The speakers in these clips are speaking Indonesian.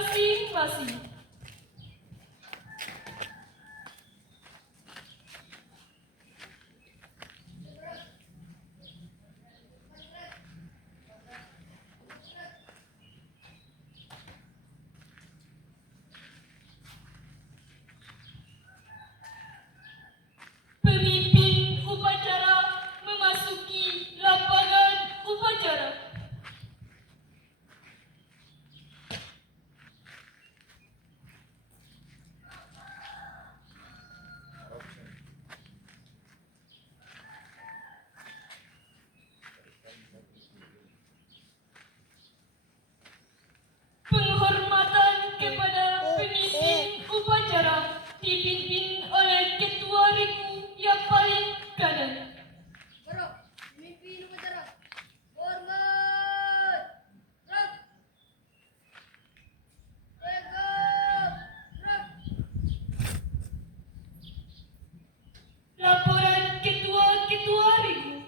masing-masing. Pemimpin upacara memasuki lapangan upacara. Penghormatan kepada pemimpin upacara dipimpin oleh Ketua Regu yang paling kanan. Pemimpin upacara. Hormat. Gerak. Tegak. Gerak. Laporan Ketua-Ketua Regu.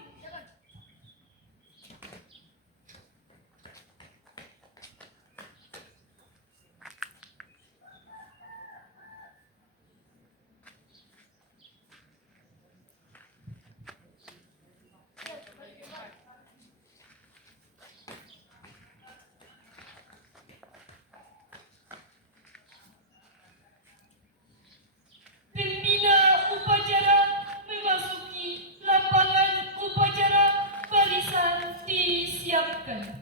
Pembina upacara memasuki lapangan upacara, barisan disiapkan.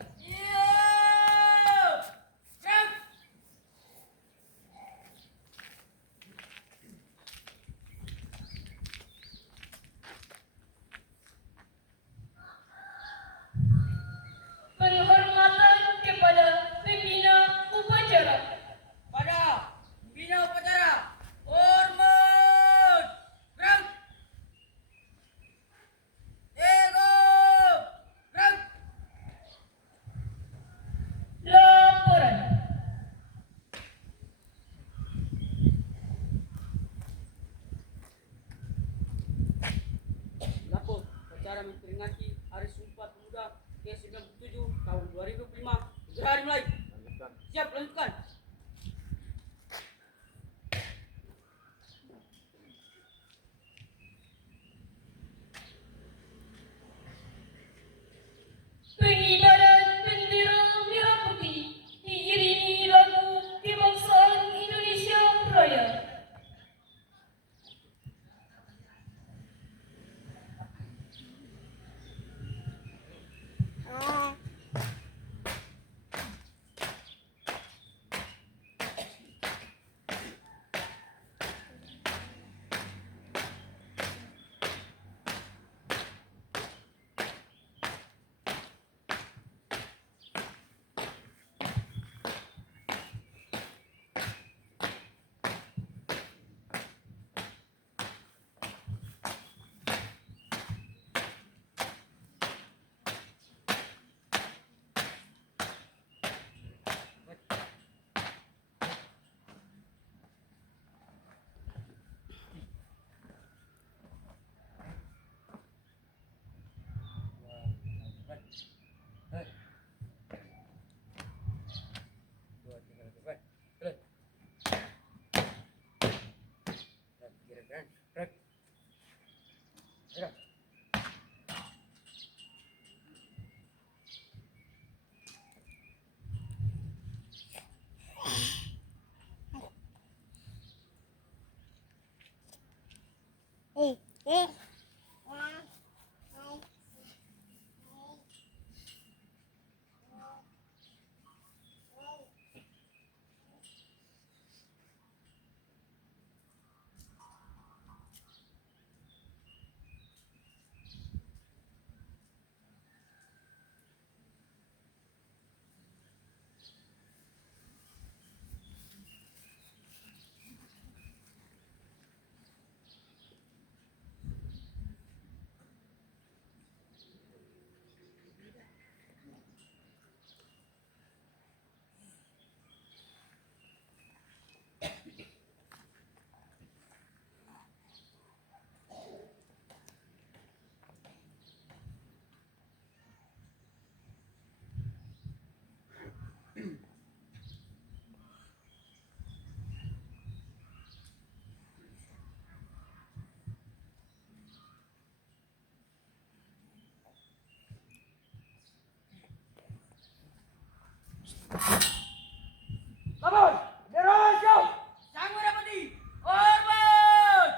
Penghormatan kepada pembina upacara. Pada pembina upacara. Hormat. Gerak. Tegak. Gerak. Laporan. Lapor upacara memperingati Hari Sumpah Pemuda ke-97 tahun 2005. Segera dimulai. Siap, lanjutkan. Pengibaran bendera merah putih diiringi lagu kebangsaan Indonesia Raya. Laban! Indonesia! Sang Merah Putih, hormat!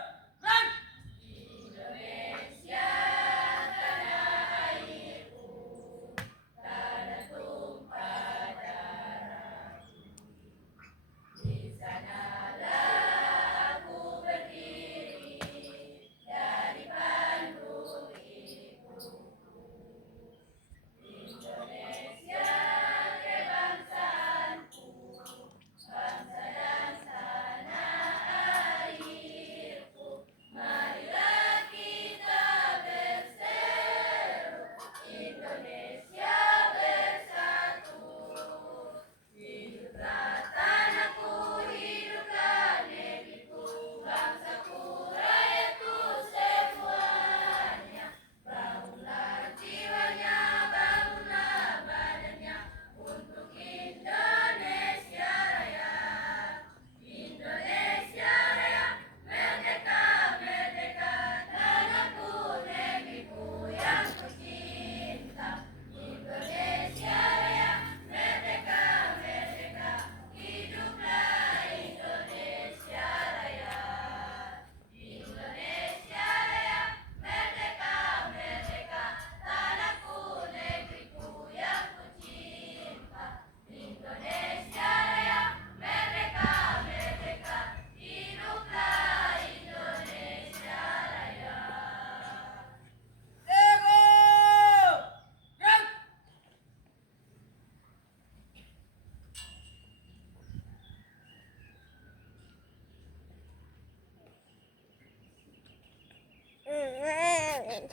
Gerak!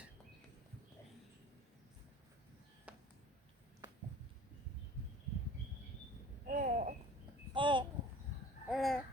Ego! Gerak!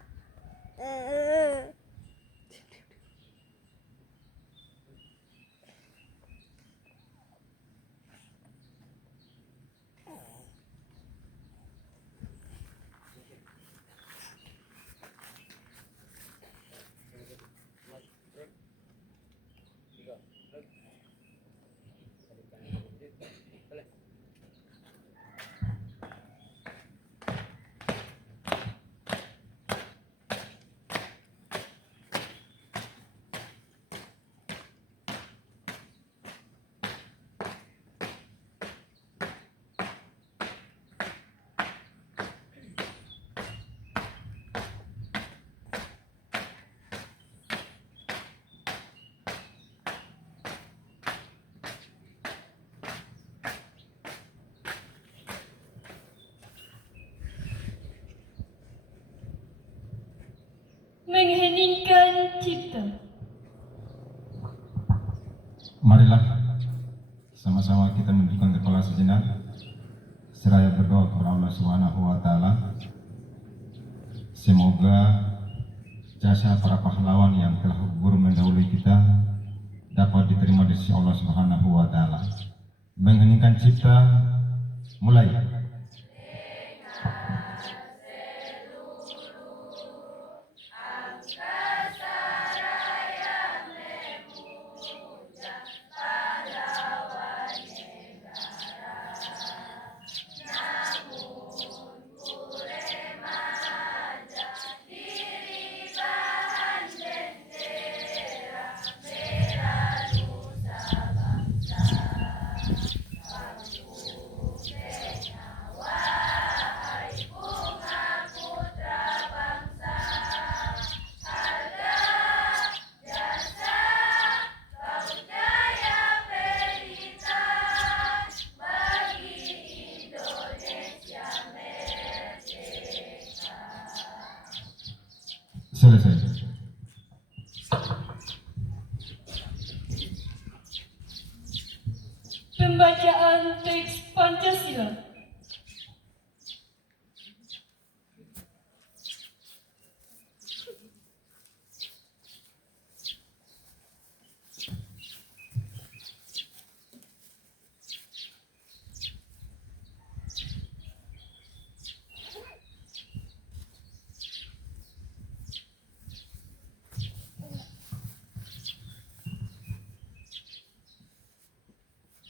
Mengheningkan cipta. Marilah sama-sama kita menundukkan kepala sejenak seraya berdoa kepada Allah Subhanahu wa taala. Semoga jasa para pahlawan yang telah gugur mendahului kita dapat diterima di sisi Allah Subhanahu wa taala. Mengheningkan cipta, mulai. Selesai. Pembacaan teks Pancasila.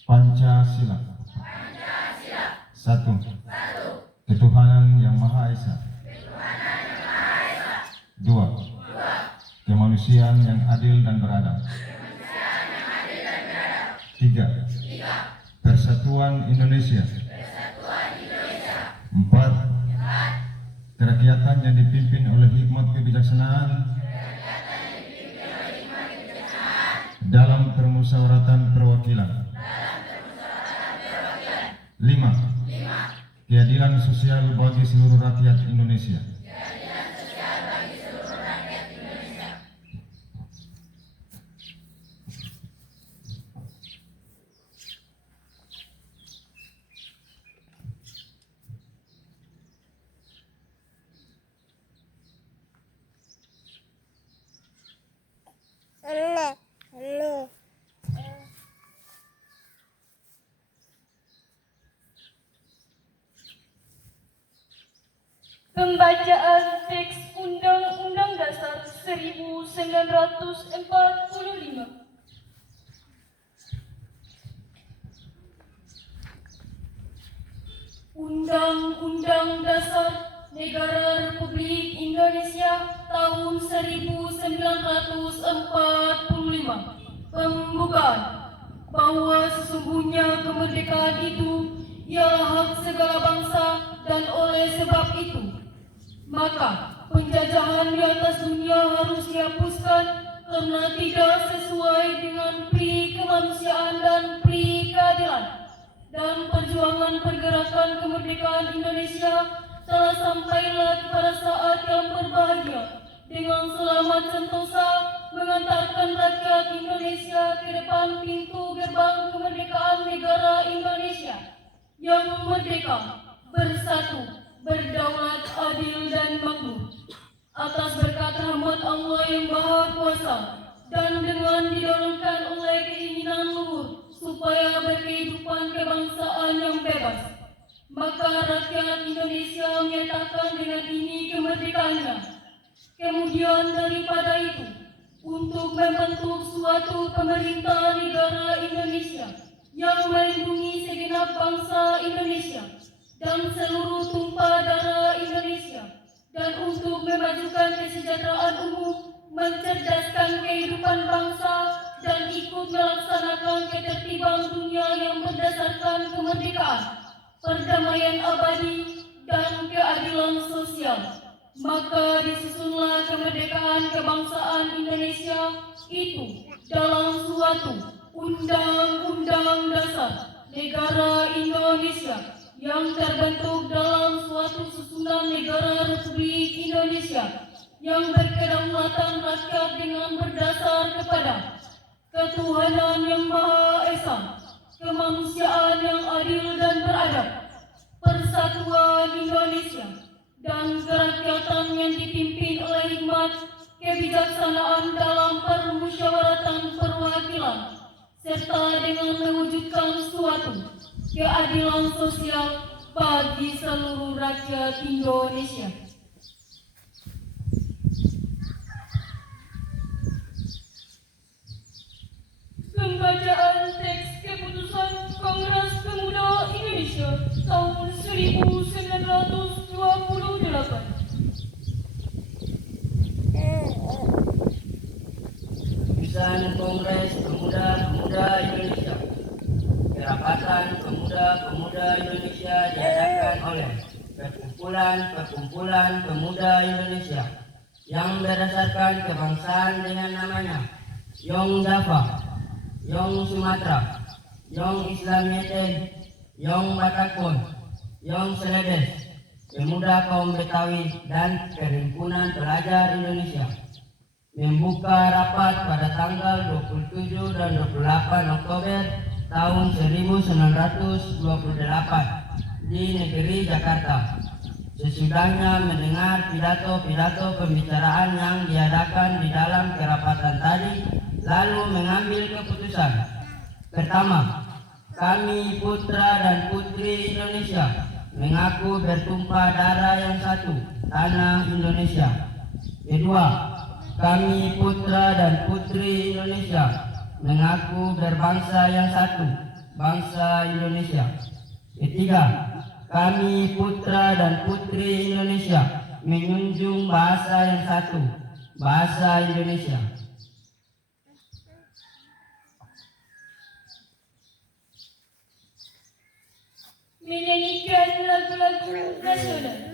Pancasila. Satu. ketuhanan yang Maha Esa. 2. Kemanusiaan yang adil dan beradab. 3. Persatuan Indonesia. 4. Kerakyatan yang dipimpin oleh hikmat kebijaksanaan dalam permusyawaratan perwakilan. 5. Keadilan sosial bagi seluruh rakyat Indonesia. Pembacaan teks Undang-Undang Dasar 1945. Undang-Undang Dasar Negara Republik Indonesia tahun 1945. Pembukaan bahwa sesungguhnya kemerdekaan itu ialah hak segala bangsa dan oleh sebab itu maka penjajahan di atas dunia harus dihapuskan karena tidak sesuai dengan pri kemanusiaan dan pri keadilan. Dan perjuangan pergerakan kemerdekaan Indonesia telah sampailah kepada saat yang berbahagia dengan selamat sentosa mengantarkan rakyat Indonesia ke depan pintu gerbang kemerdekaan negara Indonesia yang merdeka, bersatu, berdaulat, adil dan makmur. Atas berkat rahmat Allah yang Maha Kuasa dan dengan didorongkan oleh keinginan luhur supaya berkehidupan kebangsaan yang bebas, maka rakyat Indonesia menyatakan dengan ini kemerdekaannya. Kemudian daripada itu, untuk membentuk suatu pemerintah negara Indonesia yang melindungi segenap bangsa Indonesia dan seluruh tumpah darah Indonesia, dan untuk memajukan kesejahteraan umum, mencerdaskan kehidupan bangsa, dan ikut melaksanakan ketertiban dunia yang berdasarkan kemerdekaan, perdamaian abadi, dan keadilan sosial. Maka disusunlah kemerdekaan kebangsaan Indonesia itu dalam suatu Undang-Undang Dasar Negara Indonesia yang terbentuk dalam suatu susunan negara Republik Indonesia yang berkedaulatan rakyat dengan berdasar kepada ketuhanan yang Maha Esa, kemanusiaan yang adil dan beradab, persatuan Indonesia, dan kerakyatan yang dipimpin oleh hikmat kebijaksanaan dalam permusyawaratan perwakilan, serta dengan mewujudkan suatu keadilan sosial bagi seluruh rakyat Indonesia. Pembacaan teks keputusan Kongres Pemuda Indonesia tahun 1928. Keputusan Kongres Pemuda Indonesia. Kerapatan Pemuda Indonesia diadakan oleh Perkumpulan Pemuda Indonesia yang berdasarkan kebangsaan dengan namanya Yong Java, Yong Sumatera, Yong Islamiyeten, Yong Batakon, Yong Seledes, Pemuda Kaum Betawi, dan Perhimpunan Pelajar Indonesia membuka rapat pada tanggal 27 dan 28 Oktober tahun 1928 di negeri Jakarta. Sesudahnya mendengar pidato-pidato pembicaraan yang diadakan di dalam kerapatan tadi, lalu mengambil keputusan. Pertama, kami putra dan putri Indonesia mengaku bertumpah darah yang satu, tanah Indonesia. Kedua, kami putra dan putri Indonesia mengaku berbangsa yang satu, bangsa Indonesia. Ketiga, kami putra dan putri Indonesia menjunjung bahasa yang satu, bahasa Indonesia. Menyanyikan lagu-lagu nasional.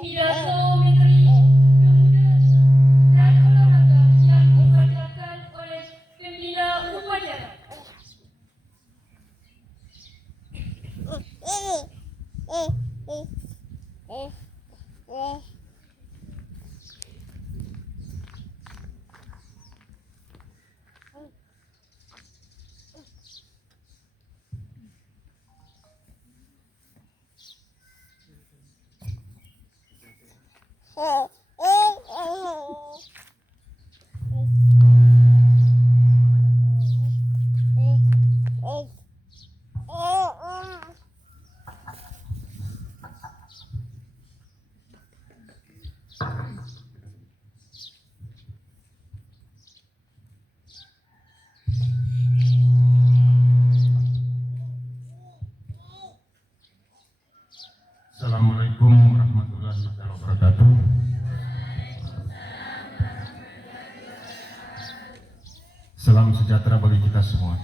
Pidato Menteri Pemuda dan Olahraga yang dibacakan oleh pembina upacara. Assalamualaikum warahmatullahi wabarakatuh. Salam sejahtera bagi kita semua.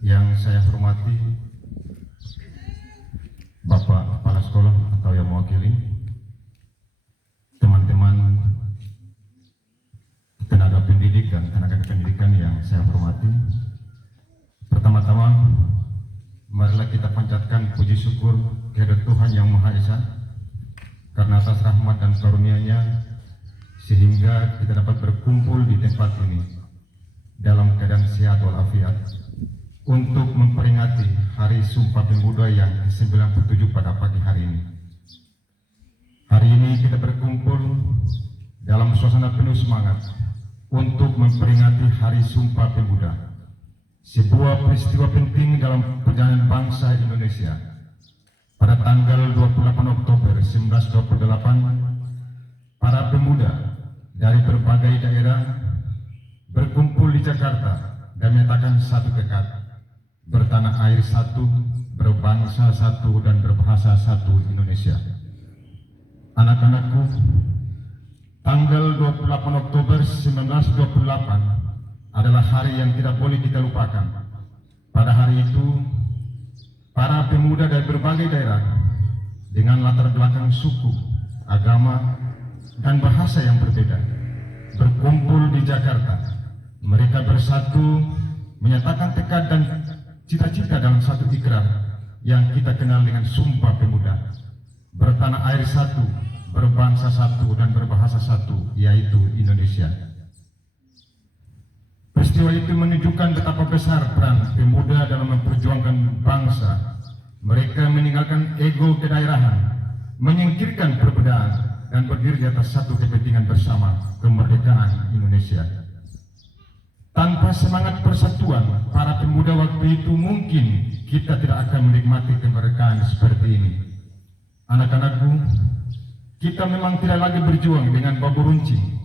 Yang saya hormati Bapak Kepala Sekolah atau yang mewakili, teman-teman tenaga pendidik dan tenaga pendidikan yang saya hormati. Pertama-tama, marilah kita panjatkan puji syukur kehadirat Tuhan Yang Maha Esa karena atas rahmat dan karunia-Nya sehingga kita dapat berkumpul di tempat ini dalam keadaan sehat walafiat untuk memperingati Hari Sumpah Pemuda yang ke-97 pada pagi hari ini. Hari ini kita berkumpul dalam suasana penuh semangat untuk memperingati Hari Sumpah Pemuda, sebuah peristiwa penting dalam perjalanan bangsa Indonesia. Pada tanggal 28 Oktober 1928, para pemuda dari berbagai daerah berkumpul di Jakarta dan menyatakan satu tekad, bertanah air satu, berbangsa satu, dan berbahasa satu Indonesia. Anak-anakku, tanggal 28 Oktober 1928 adalah hari yang tidak boleh kita lupakan. Pada hari itu, para pemuda dari berbagai daerah dengan latar belakang suku, agama, dan bahasa yang berbeda berkumpul di Jakarta Mereka bersatu menyatakan tekad dan cita-cita dalam satu ikrar yang kita kenal dengan Sumpah Pemuda. Bertanah air satu, berbangsa satu, dan berbahasa satu, yaitu Indonesia. Peristiwa itu menunjukkan betapa besar peran pemuda dalam memperjuangkan bangsa. Mereka meninggalkan ego kedaerahan, menyingkirkan perbedaan, dan berdiri di atas satu kepentingan bersama, kemerdekaan Indonesia. Tanpa semangat persatuan para pemuda waktu itu, mungkin kita tidak akan menikmati kemerdekaan seperti ini. Anak-anakku, kita memang tidak lagi berjuang dengan bambu runcing,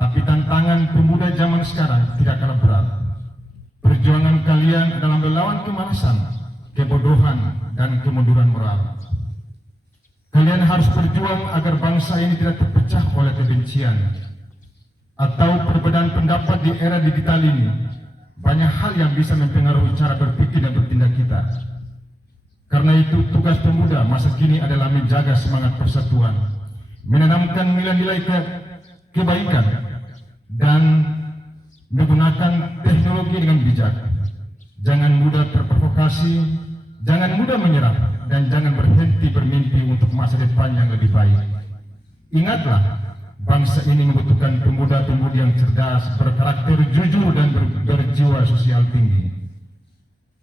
tapi tantangan pemuda zaman sekarang tidak kalah berat. Perjuangan kalian adalah melawan kemalasan, kebodohan, dan kemunduran moral. Kalian harus berjuang agar bangsa ini tidak terpecah oleh kebencian atau perbedaan pendapat di era digital ini. Banyak hal yang bisa mempengaruhi cara berpikir dan bertindak kita. Karena itu, tugas pemuda masa kini adalah menjaga semangat persatuan, menanamkan nilai-nilai kebaikan, dan menggunakan teknologi dengan bijak. Jangan mudah terprovokasi, jangan mudah menyerah, dan jangan berhenti bermimpi untuk masa depan yang lebih baik. Ingatlah, bangsa ini membutuhkan pemuda-pemudi yang cerdas, berkarakter jujur, dan berjiwa sosial tinggi.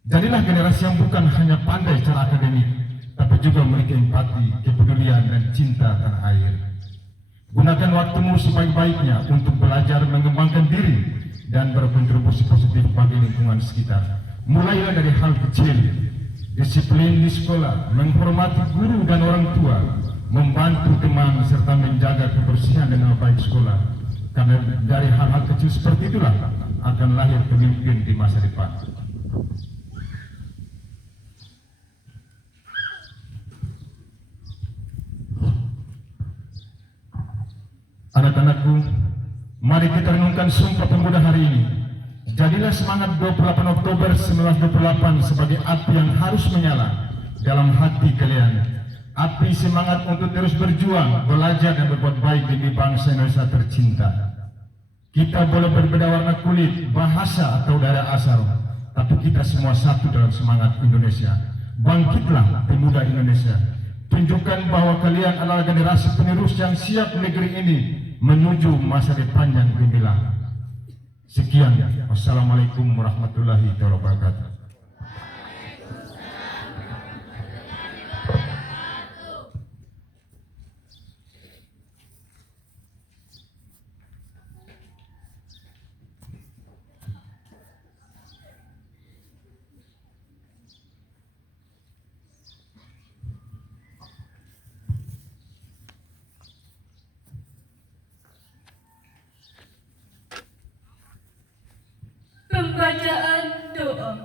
Jadilah generasi yang bukan hanya pandai secara akademik, tapi juga memiliki empati, kepedulian, dan cinta tanah air. Gunakan waktumu sebaik-baiknya untuk belajar mengembangkan diri dan berkontribusi positif bagi lingkungan sekitar. Mulailah dari hal kecil, disiplin di sekolah, menghormati guru dan orang tua, membantu teman, serta menjaga kebersihan dan nama baik sekolah. Karena dari hal-hal kecil seperti itulah akan lahir pemimpin di masa depan. Anak-anakku, mari kita renungkan Sumpah Pemuda hari ini. Jadilah semangat 28 Oktober 1928 sebagai api yang harus menyala dalam hati kalian. Api semangat untuk terus berjuang, belajar, dan berbuat baik demi bangsa Indonesia tercinta. Kita boleh berbeda warna kulit, bahasa, atau daerah asal, tapi kita semua satu dalam semangat Indonesia. Bangkitlah pemuda Indonesia. Tunjukkan bahwa kalian adalah generasi penerus yang siap negeri ini menuju masa depan yang gemilang. Sekian, wassalamualaikum warahmatullahi wabarakatuh. Pembacaan doa.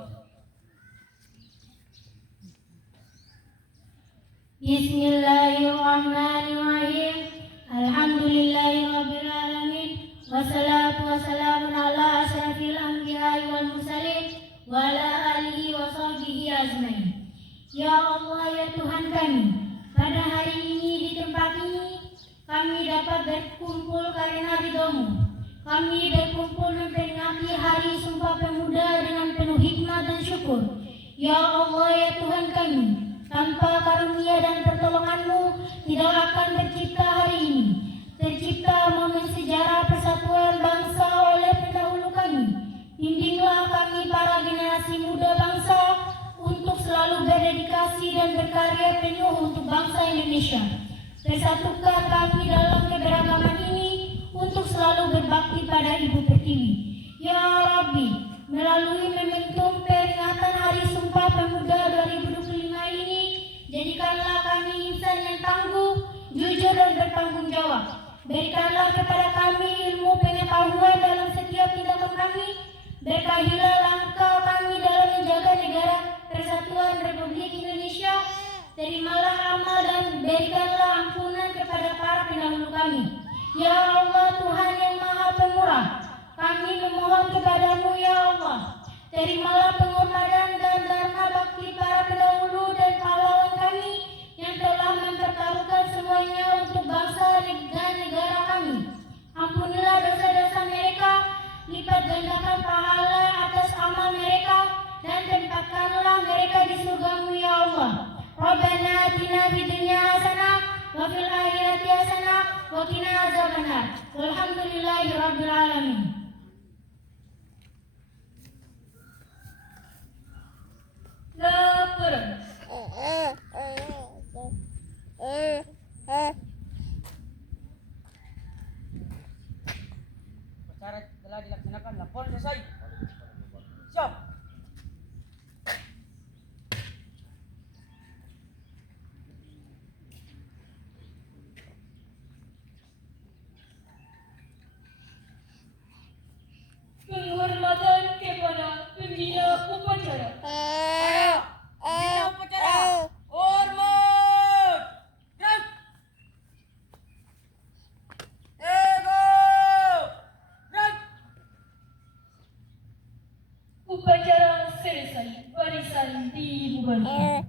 Bismillahirrahmanirrahim. Alhamdulillahirabbil alamin. Wassalatu wassalamu ala asyrafil anbiya'i wal mursalin wa ala alihi wa sahbihi ajmain. Ya Allah, ya Tuhan kami, pada hari ini di tempat ini kami dapat berkumpul karena ridho-Mu. Kami berkumpul memperingati Hari Sumpah Pemuda dengan penuh hikmat dan syukur. Ya Allah, ya Tuhan kami, tanpa karunia dan pertolongan-Mu tidak akan tercipta hari ini. Tercipta momen sejarah persatuan bangsa oleh pendahulu kami. Bimbinglah kami para generasi muda bangsa untuk selalu berdedikasi dan berkarya penuh untuk bangsa Indonesia. Persatukan kami dalam keberagaman ini untuk selalu berbakti pada Ibu Pertiwi. Ya Rabbi, melalui momentum peringatan Hari Sumpah Pemuda 2025 ini, jadikanlah kami insan yang tangguh, jujur, dan bertanggung jawab. Berikanlah kepada kami ilmu pengetahuan dalam setiap tindakan kami. Berkahilah langkah kami dalam menjaga negara Persatuan Republik Indonesia. Terimalah amal dan berikanlah ampunan kepada para pendahulu kami. Ya Allah, Tuhan yang Maha Pemurah, kami memohon kepadamu, ya Allah, terimalah pengorbanan dan dharma bakti para pendahulu dan pahlawan kami yang telah mempertaruhkan semuanya untuk bangsa dan negara kami. Ampunilah dosa-dosa mereka, lipat gandakan surgamu ya Allah. Rabbana atina fid dunya hasanah wa fil akhirati hasanah wa qina azabannar. Walhamdulillahi rabbil alamin. Lapar. Upacara telah dilaksanakan. Laporan selesai. Siap. Penghormatan kepada pembina upacara. Bina upacara. Hormat. Gerak. Ego. Gerak. Upacara selesai. Barisan dibubarkan.